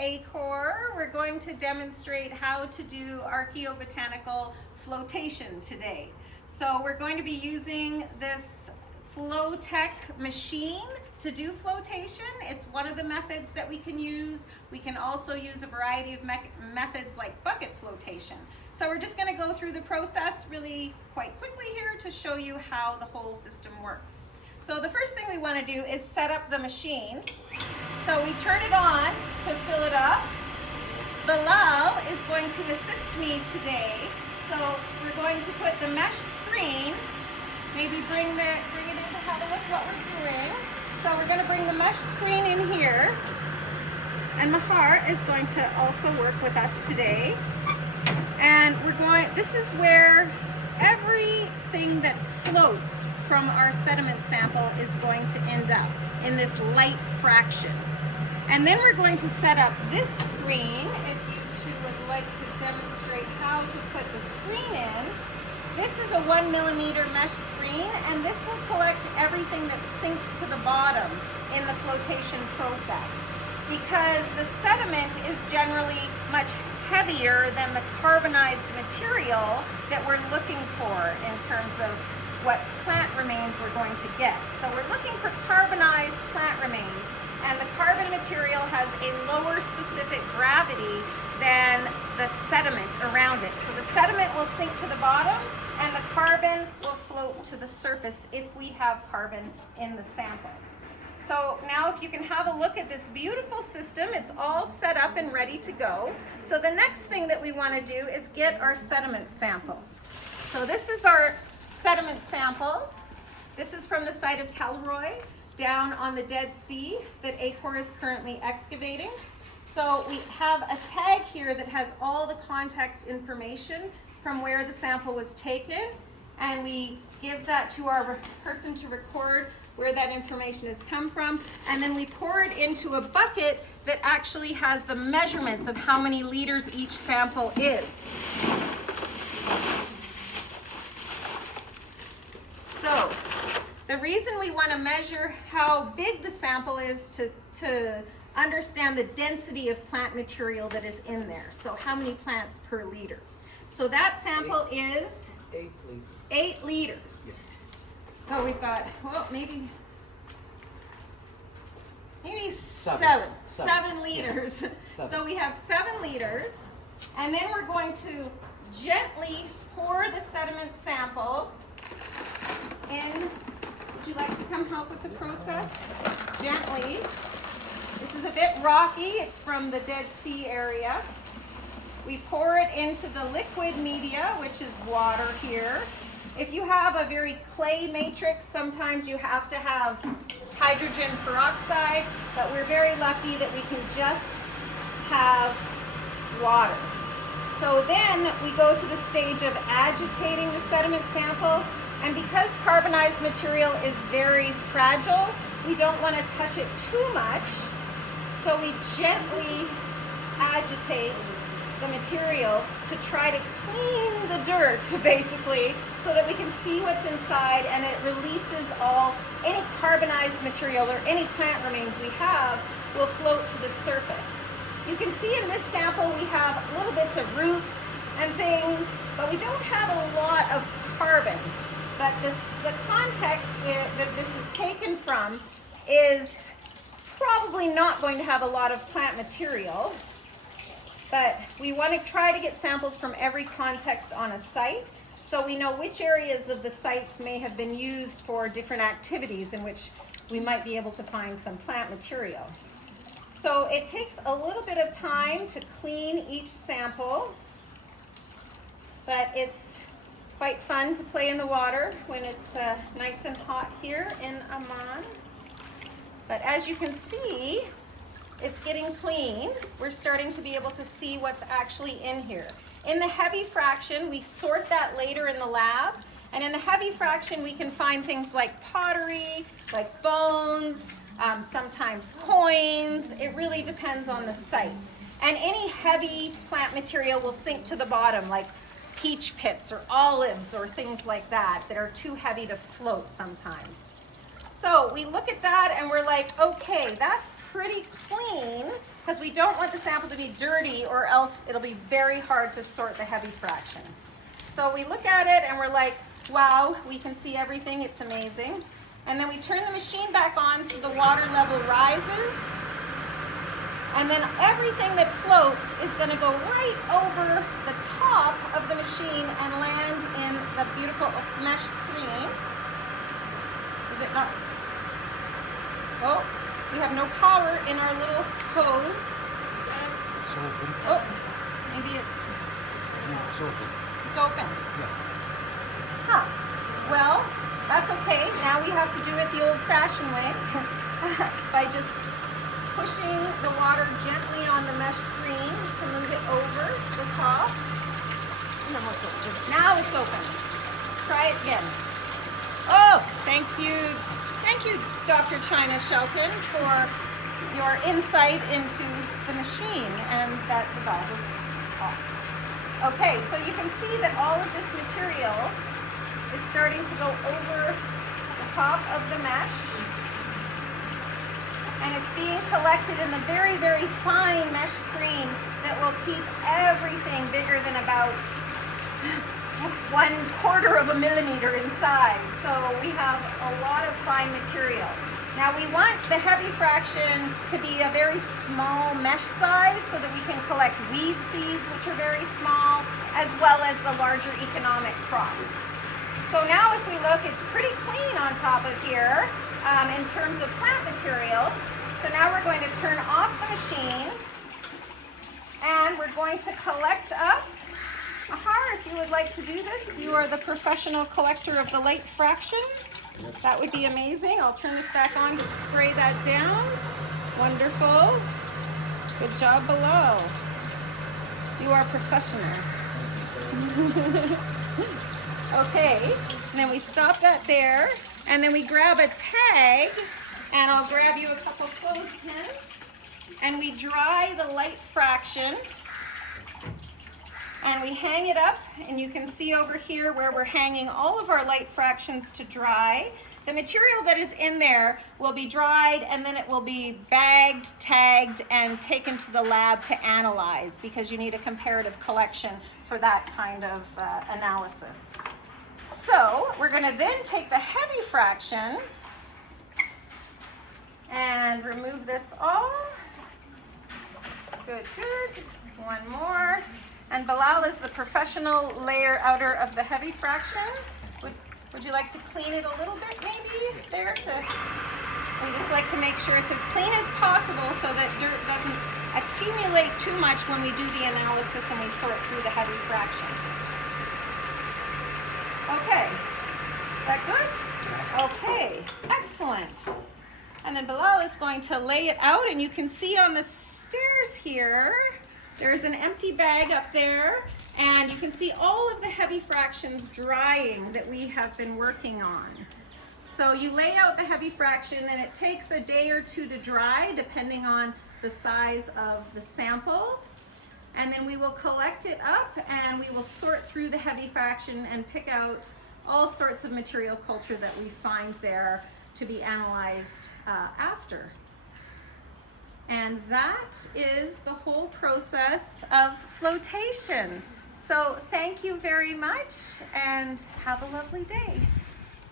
Acor. We're going to demonstrate how to do archaeobotanical flotation today. So we're going to be using this Flowtech machine to do flotation. It's one of the methods that we can use. We can also use a variety of methods like bucket flotation. So we're just going to go through the process really quite quickly here to show you how the whole system works. So the first thing we want to do is set up the machine. So we turn it on to fill it up. Bilal is going to assist me today. So we're going to put the mesh screen, maybe bring it in to have a look what we're doing. So we're going to bring the mesh screen in here. And Mahar is going to also work with us today. And this is where everything that floats from our sediment sample is going to end up in this light fraction. And then we're going to set up this screen. If you two would like to demonstrate how to put the screen in. This is a 1 millimeter mesh screen, and this will collect everything that sinks to the bottom in the flotation process. Because the sediment is generally much heavier than the carbonized material that we're looking for in terms of what plant remains we're going to get. So we're looking for carbonized plant remains, and the carbon material has a lower specific gravity than the sediment around it. So the sediment will sink to the bottom and the carbon will float to the surface if we have carbon in the sample. So now if you can have a look at this beautiful system, it's all set up and ready to go. So the next thing that we want to do is get our sediment sample. So this is our sediment sample. This is from the site of Kelroy down on the Dead Sea that Acor is currently excavating. So we have a tag here that has all the context information from where the sample was taken, and we give that to our person to record where that information has come from, and then we pour it into a bucket that actually has the measurements of how many liters each sample is. So the reason we want to measure how big the sample is to understand the density of plant material that is in there. So how many plants per liter. So that sample is 8 liters. 8 liters. So we've got, well, maybe 7 liters. Yes. 7. So we have 7 liters, and then we're going to gently pour the sediment sample in. Would you like to come help with the process? Gently. This is a bit rocky. It's from the Dead Sea area. We pour it into the liquid media, which is water here. If you have a very clay matrix, sometimes you have to have hydrogen peroxide, but we're very lucky that we can just have water. So then we go to the stage of agitating the sediment sample, and because carbonized material is very fragile, we don't want to touch it too much, so we gently agitate the material to try to clean the dirt, basically, so that we can see what's inside, and it releases any carbonized material or any plant remains we have will float to the surface. You can see in this sample we have little bits of roots and things, but we don't have a lot of carbon. But the context that this is taken from is probably not going to have a lot of plant material. But we want to try to get samples from every context on a site, so we know which areas of the sites may have been used for different activities in which we might be able to find some plant material. So it takes a little bit of time to clean each sample, but it's quite fun to play in the water when it's nice and hot here in Amman. But as you can see, it's getting clean. We're starting to be able to see what's actually in here. In the heavy fraction, we sort that later in the lab, and in the heavy fraction we can find things like pottery, like bones, sometimes coins. It really depends on the site. And any heavy plant material will sink to the bottom, like peach pits or olives or things like that are too heavy to float sometimes. So we look at that and we're like, okay, that's pretty clean because we don't want the sample to be dirty or else it'll be very hard to sort the heavy fraction. So we look at it and we're like, wow, we can see everything, it's amazing. And then we turn the machine back on so the water level rises. And then everything that floats is going to go right over the top of the machine and land in the beautiful mesh screen. Is it not? Oh, we have no power in our little hose. It's open. Oh, maybe it's... No, it's open. It's open. Yeah. Huh. Well, that's okay. Now we have to do it the old-fashioned way by just pushing the water gently on the mesh screen to move it over the top. No, it's open. Now it's open. Try it again. Oh, thank you. Thank you, Dr. China Shelton, for your insight into the machine and that the valve is off. Okay, so you can see that all of this material is starting to go over the top of the mesh. And it's being collected in the very, very fine mesh screen that will keep everything bigger than about 1/4 of a millimeter in size. So we have a lot of fine material. Now we want the heavy fraction to be a very small mesh size so that we can collect weed seeds, which are very small, as well as the larger economic crops. So now if we look, it's pretty clean on top of here in terms of plant material. So now we're going to turn off the machine and we're going to collect up. Ahar, if you would like to do this, you are the professional collector of the light fraction. That would be amazing. I'll turn this back on to spray that down. Wonderful. Good job below. You are professional. Okay, and then we stop that there, and then we grab a tag, and I'll grab you a couple clothespins, and we dry the light fraction, and we hang it up, and you can see over here where we're hanging all of our light fractions to dry. The material that is in there will be dried, and then it will be bagged, tagged, and taken to the lab to analyze, because you need a comparative collection for that kind of analysis. So we're going to then take the heavy fraction and remove this all. Good, good. One more. And Bilal is the professional layer outer of the heavy fraction. Would you like to clean it a little bit maybe there? We just like to make sure it's as clean as possible so that dirt doesn't accumulate too much when we do the analysis and we sort through the heavy fraction. Okay, is that good? Okay, excellent. And then Bilal is going to lay it out, and you can see on the stairs here, there's an empty bag up there, and you can see all of the heavy fractions drying that we have been working on. So you lay out the heavy fraction, and it takes a day or two to dry, depending on the size of the sample. And then we will collect it up, and we will sort through the heavy fraction and pick out all sorts of material culture that we find there to be analyzed after. And that is the whole process of flotation. So thank you very much, and have a lovely day.